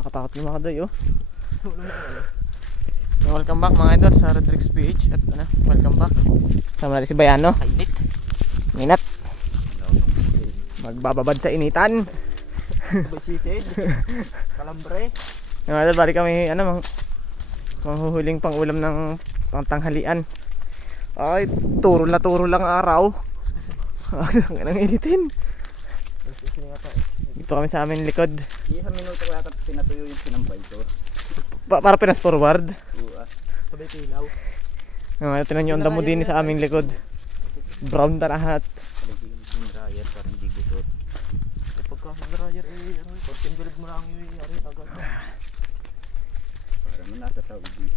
Nakatakot yung mga day, oh. Welcome back mga idol sa Rodriguez PH. At ano, welcome back. Sama natin si Bayano. Kainit. Minat. Magbababad sa initan. Basisid. Kalambre. Mga idol, bali kami ano, manghuhuling pang ulam ng pangtanghalian. Ay, turo lang araw. Ang initin. Dito kami sa aming likod. Isang minuto ko yata pinatuyo yung sinampay ko. Para pinas forward. Sabay pilaw. Tinan nyo ang damo din sa aming likod. Brown na lahat. Yung dryer parang di gusot. Pagka sa dryer ano, pagkindulid mo lang yung yari agad. Para mo nasa Saudi.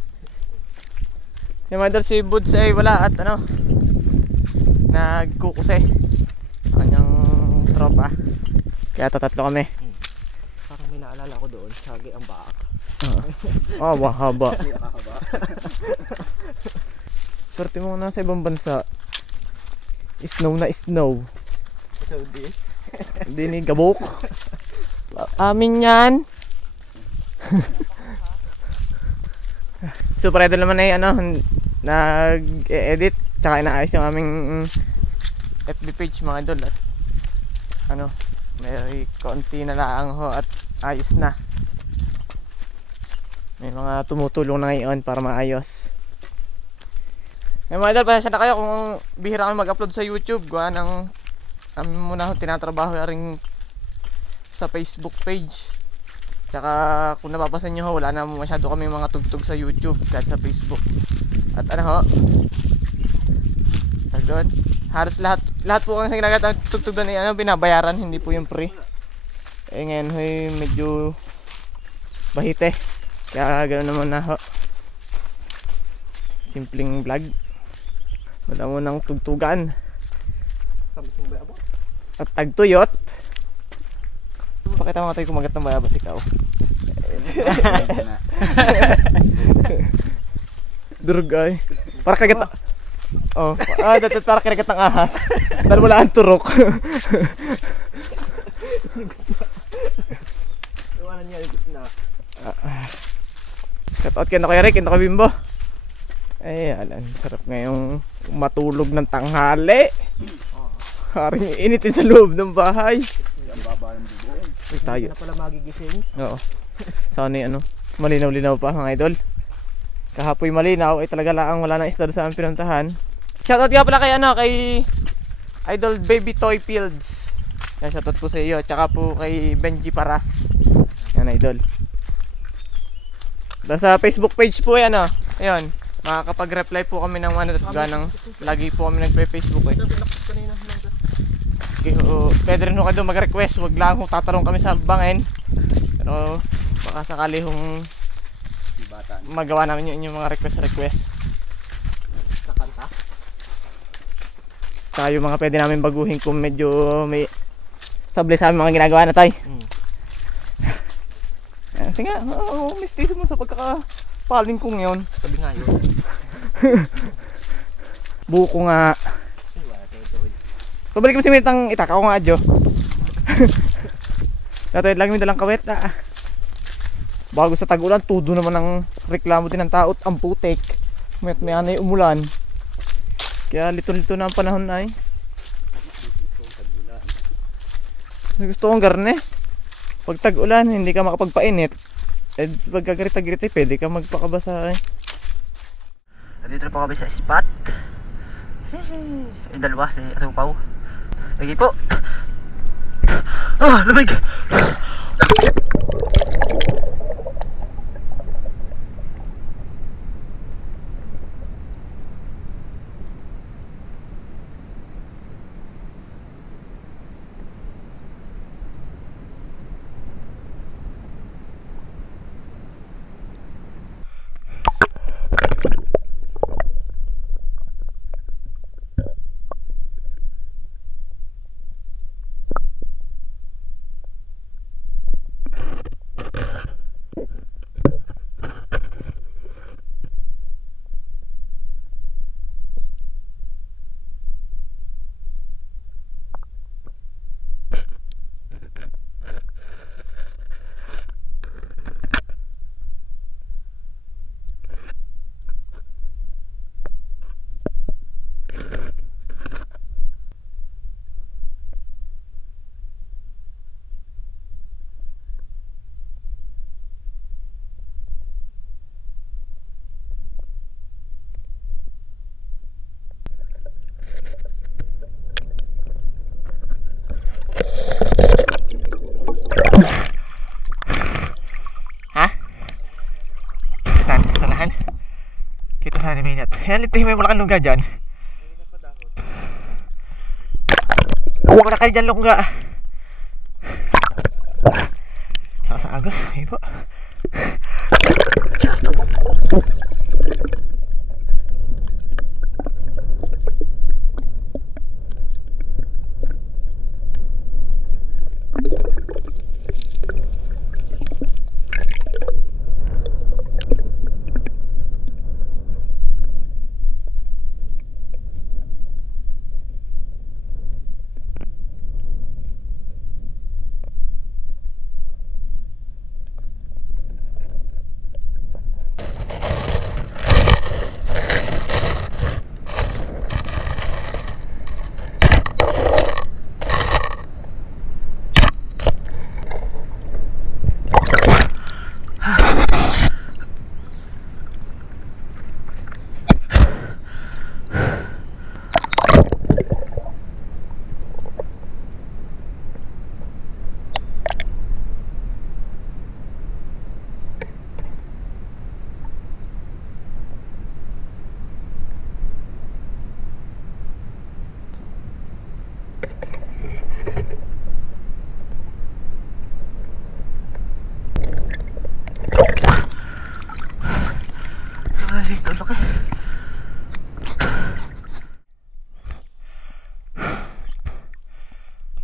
Yung mga idol, si Buds ay wala at ano, nagkukuse sa kanyang tropa. Kaya tatatlo kami. Parang may naalala ko doon, sagi ang baak. Haba. Swerte mo na sa ibang bansa. Snow na snow. Sa Saudi. Hindi ni gabok. Amin yan. Super idol naman ay ano, nag-edit tsaka inaayos yung aming FB page mga idol. At ano, may konti na lang ho at ayos na. May mga tumutulong na ngayon para maayos. Mga idol, pasensya na kayo kung bihira kami mag-upload sa YouTube. Gawa ng kami muna ho tinatrabaho rin sa Facebook page. Tsaka kung napapasin nyo ho, wala na masyado kami mga tugtog sa YouTube kahit sa Facebook. At ano ho, doon, halos lahat po ang ginagawa tugtog doon ay ano, binabayaran, hindi po yung free. Ngayon ho, medyo bahite. Kaya ganoon naman na ho. Simpleng vlog. Wala mo nang tugtugan. At tagtuyot. Pakita mo tayo kumagat ng bayabas ikaw. Durugay. Para kagat. Oh, dapat para kagat ng ahas. Dahil wala ang turok. Iwanan niya ikot na. Shout out kay Kuya Rick, Kuya Bimbo. Ay, alam, sarap ngayong matulog ng tanghali. Haring initin sa loob ng bahay. Ang baba ng bubuin. Tayo. Na pala magigising. Oo. Sana ano, malinaw-linaw pa mga idol. Kahapoy malinaw ay talaga lang wala nang isda sa aming pinuntahan. Shoutout nga pala kay ano, kay Idol Baby Toy Fields. Yan, shoutout po sa iyo. Tsaka po kay Benji Paras. Yan idol. Sa Facebook page po yan oh. Ayun, makakapag-reply po kami ng ano, ganang lagi po kami nagpe-Facebook eh. Okay, pwede rin ho kayo mag-request. Wag lang ho tatanong kami sa bangin. Pero baka sakali hong magawa namin yung mga request. Sa kanta? Saka yung mga pwede namin baguhin kung medyo may sablay sa aming mga ginagawa na tayo. Sige nga, mistiso mo sa pagkakapaling ko ngayon. Sabi nga yun. Buko nga. Pabalik mo si Minitang itak, ako nga adyo. Natawid lang yung dalang kawet. Bago sa tag-ulan, tudo naman ang reklamo din ng tao. Ang putik. May anay umulan. Kaya lito-lito na ang panahon ay. Gusto kong garne. Pag tag-ulan, hindi ka makapagpainit. Eh, pag kagarit-garit pwede ka magpakabasa eh. Nandito na po kami sa spot. Yung dalawa, si Rupaw. Lagi po. Lamig! Ayun at. Ayan, lintihin mo yung malaking lungga dyan. Huwag na kayo dyan lungga. Sa agos. Ayun po.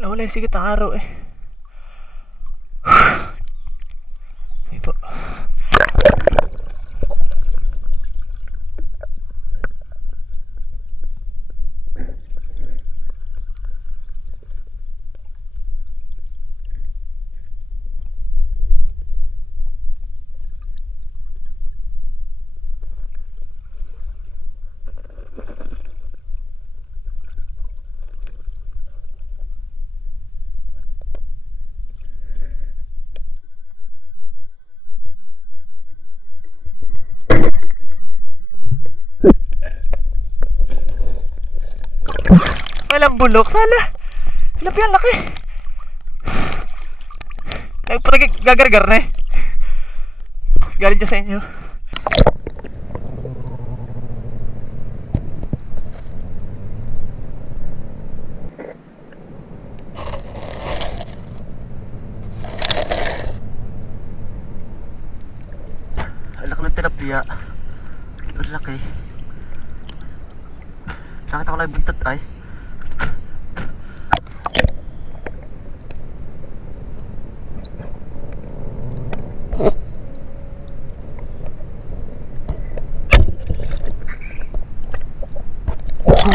Wala yung sigit ng araw eh. Ayun po. Walang bulok, sala. Lapi ang laki. Parang gagargar na eh. Galing dyan sa inyo. Ang laki ng tilapia. Ang laki. Nakita ko lang yung buntot ay.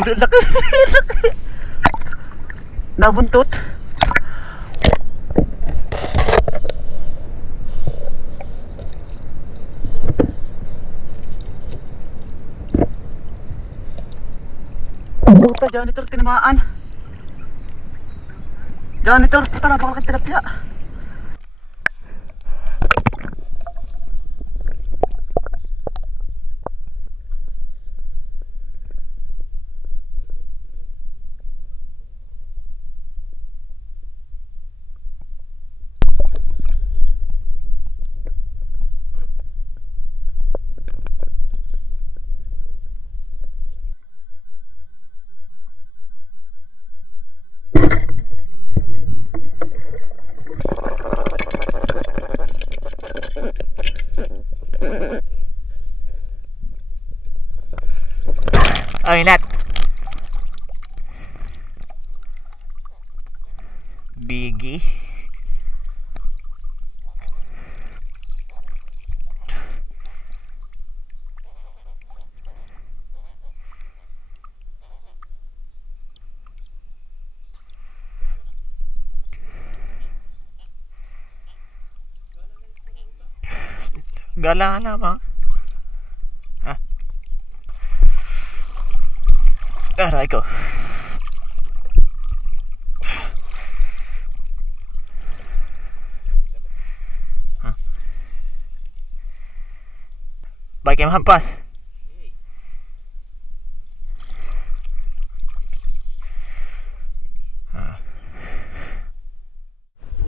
Ang laki. Nabuntot. Puta, janitor, tinamaan. Janitor, puta, napakalaki tilapia. Ay, Nat. Biggie. Gala na ba? Ha? Aray ko. Ha? Baik yang hampas.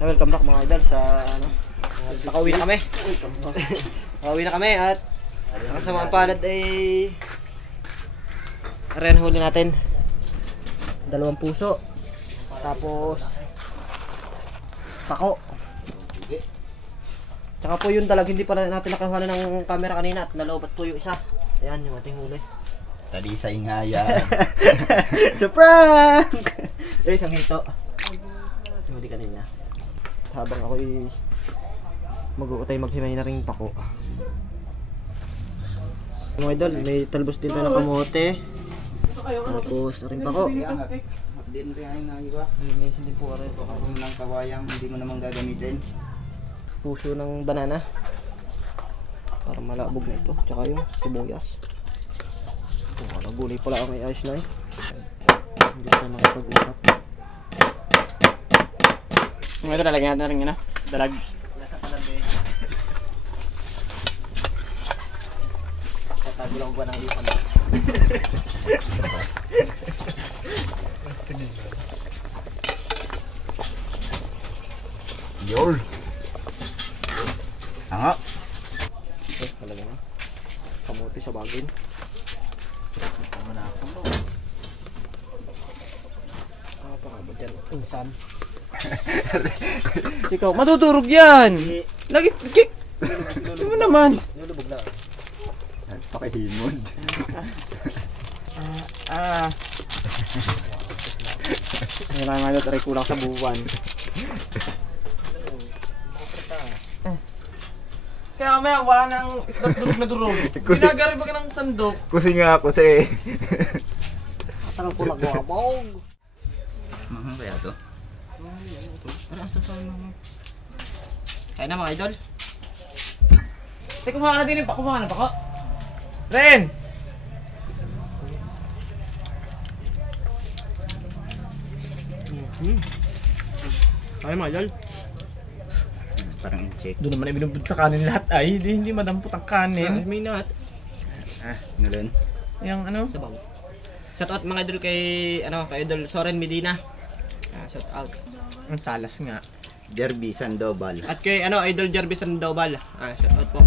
Welcome back mga idol sa ano. Nakauwi na kami. Nakauwi na kami at sa kasamaan palad ay Ayan huli natin. 2 puso. Tapos pako. Tsaka po yung dalag, hindi pa natin nakakuha ng camera kanina at nalobat po yung isa. Ayan yung ating huli. Talisay nga yan. So prank! Isang hito. Huli kanina. Habang ako'y mag-uutay maghimay na ring pako. Mga idol, may talbos din na kamote. Tapos rin pako. Din rin ay nga iba. Linisin din po rin po. Kung lang kawayang hindi mo naman gagamitin. Puso ng banana. Para malabog na ito. Tsaka yung sibuyas. Gulay pala ang may ayos na eh. Hindi pa nakapag-usap. Ito lalagyan natin na rin yun ah. Dalag. Nasa palabi. Tatago lang ko ng ipan. Yol! Tanga! Talaga na. Kamote sa bagin. Tama na ako mo. Ano pa ka ba dyan? Insan. Ikaw, matutulog yan! Lagi, ito mo naman! Nilubog na. Pakihimod. Ngayon lang nga ito, kulang sa buwan. Kaya mamaya wala nang durog na durog. Ginagari ba ka ng sandok? Kusi nga ako si. Tagal ko nagwabog. Kaya to? Ano ang sasabi mo? Kaya na mga idol. Teka, kumuha na din yung kumuha na ba ko? Ren! Kaya mga idol. Parang in-check. Doon naman ay binumpod sa kanin lahat ay. Hindi madampot ang kanin. May nahat. Nalun. Yung ano? Sabaw. Shout out mga idol kay kay idol Soren Medina. Shout out. Ang talas nga. Derby Sandoval. At kay idol Jerby Sandoval. Shout out po.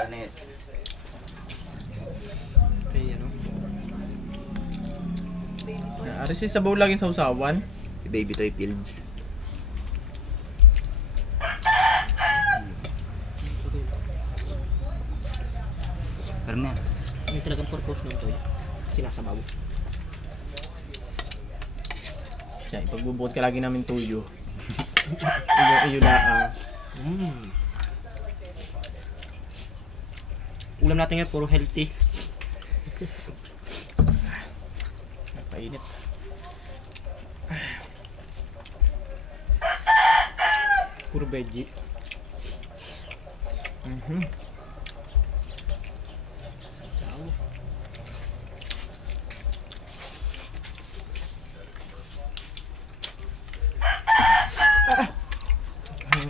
Ganit. Kay Aris yung sabaw laging sa usawan. Si Baby Toy Fields. Parang na. May talagang purpose nun to. Sinasabaw. Siya, ipagbubukod ka lagi namin tuyo. Iyo laan. Ulam natin ngayon puro healthy. Napainit. Puro veggie. Ang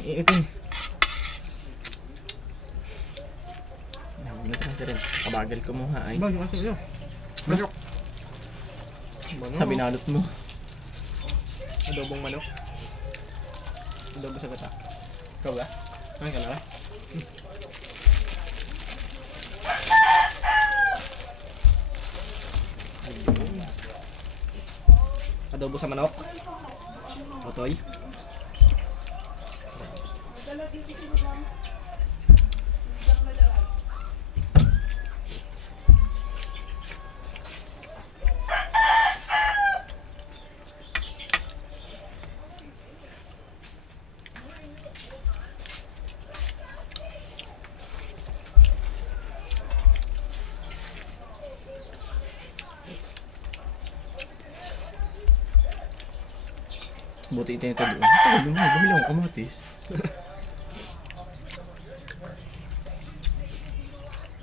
iitin. Naman ito rin. Kabagal ko mo ha ay. Ba, yung asin nyo. Manok. Sa binalot mo. Adobong manok. Adobo sa gata. Ikaw ba? Ay, ka na. Adobo sa manok. Otoy. Buti itinito doon. Tagal mo, bumili akong kamatis.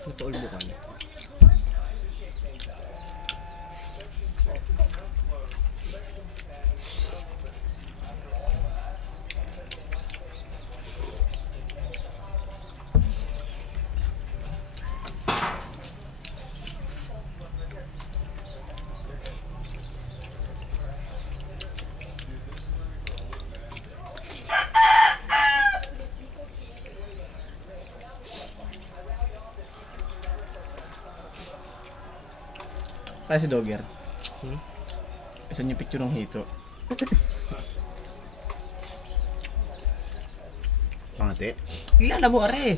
Ito ulbukan. Tayo si Dogger. Hmm? Isa yung picture ng hito. Pangate. Kilala mo, are.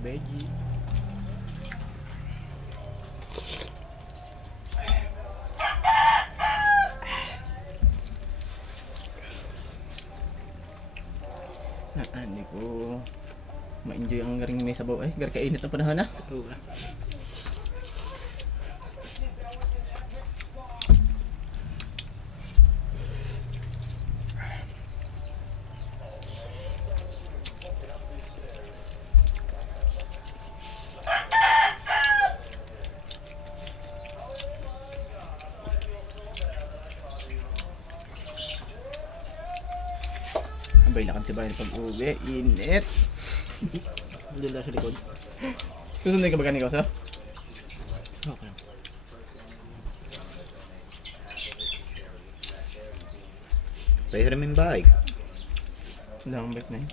Veggie. Hindi ko ma-enjoy ang garing may sabaw. Ay, gar kainit ang panahon na. Oo. Abay, lakad si Brian pag uwi. Init. Diyan lang sa likod. Susundin ka ba ganito, sir? Okay lang. Tayo rin yung bahay. Wala akong bike na yun.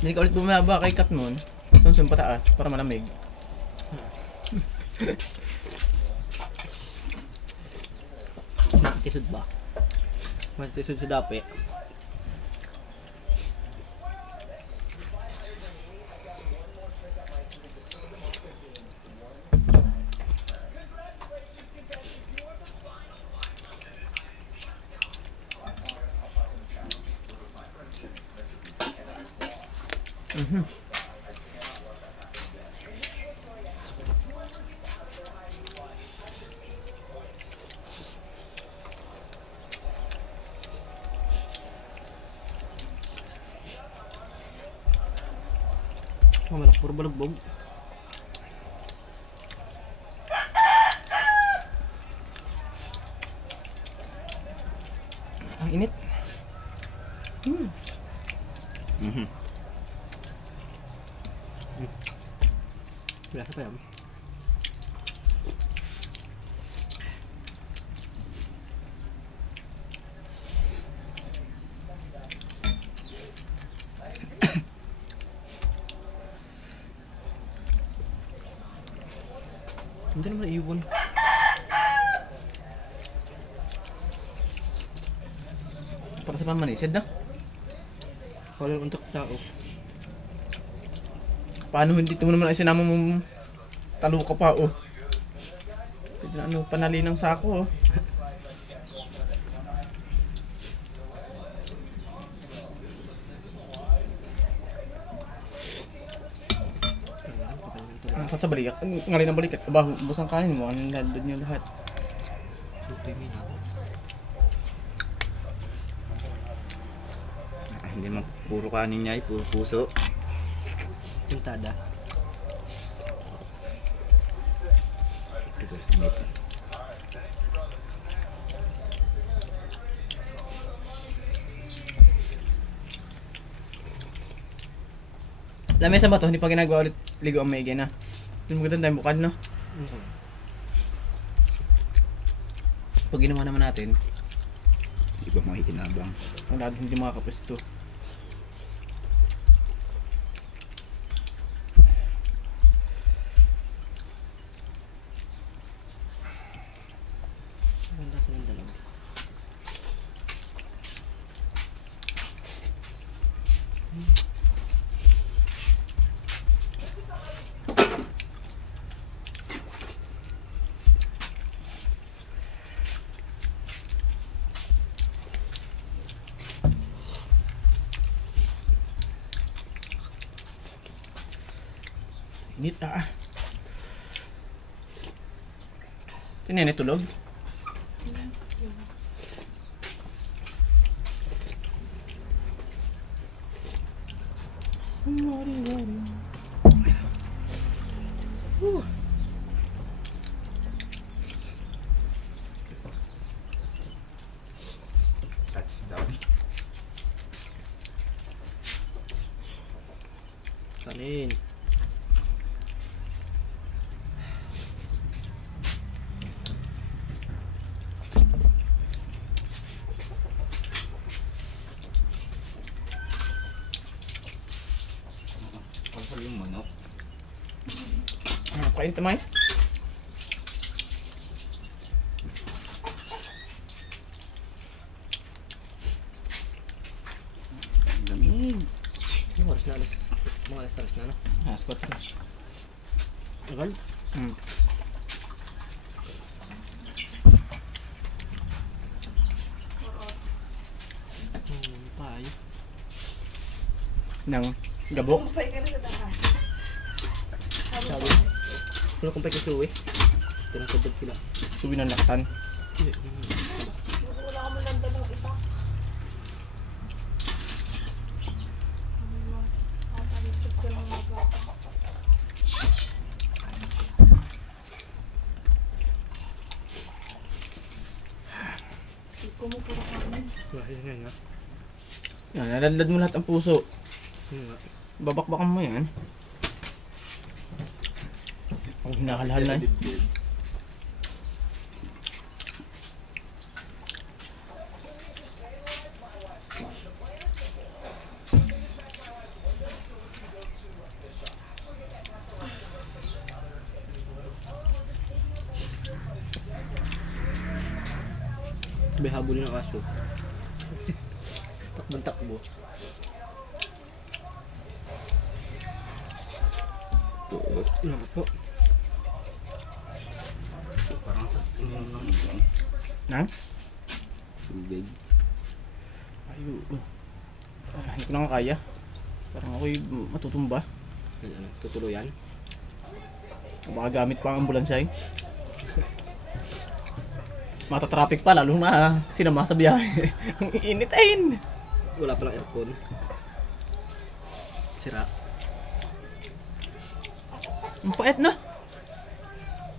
Hindi ka ulit bumaba kay Katmon. Sunsun pataas para malamig. Matisod ba? Matisod sa dapi. Oh, malak, puro balugbog. Ang init. Lasa pa yan. Hindi naman iwan. Para sa pamanisid na. Walang untok tao. Paano hindi mo naman ay sinama mo talo ka pa, oh. Pwede na ano, panali ng sako, oh. Ang sa balikat, ngalin ang balikat, abaho, busang kain mo, ang lalad nyo lahat. Hindi man puro kanin niya, puro puso. Tintada. Lamesa ba to? Hindi pa ginagawa ulit ligo ang maigi na. Hindi mo ganda tayo bukal, no? Pag ginawa naman natin, Hindi ba makikinabang? ang lagi hindi makakapesto. Ang lasa ng dalag. Init Tinene tulog. Touchdown. Kanin. Pasal yung manok. Kain tamay. Lamig. Yung oras na alas. Mga alas na no? Spot. Agal? Payo. Nang gabok. Sabi. Wala kong peke suwi. Tinasabot sila. Suwi ng laktan. Wala ka maganda ng isa. Nakapalisip ko ng mga bata. Siko mo puro kami. Ayun nga nga. Yan, naladlad mo lahat ang puso. Yun nga. Babakbakan mo yan. Ang hinahalhal na eh. May habulin ng aso. Takbo. Ano po? Parang sa tingin lang yun. Nang? Tubig. Ayo. Hindi ko na kaya. Parang ako'y matutumba. Ano, tutuluyan? Baka gamit pa ang ambulansya eh. Mata-traffic pa, lalo na sinama sa biyahe. Ang iinitin. Wala palang aircon. Sira. Ang pait na.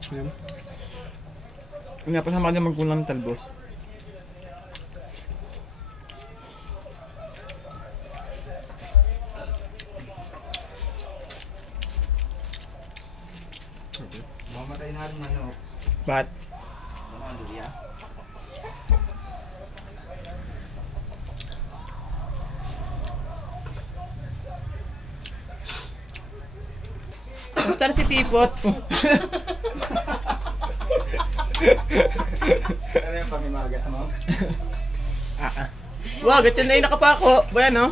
Ayun. Nga pa sama niya magkulang ng talbos. Mamatay na rin manok. Ba't? Ano yan? Basta na si Tipot. Ano yung pamimagas mo? Wow, ganyan na yung nakapako. Bayan no?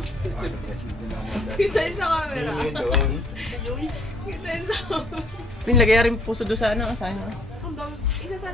Kita yun sa camera. doon. Kita yun sa camera. Pinlagay rin puso doon sa ano. Sa ano. Ang dami. Isa sa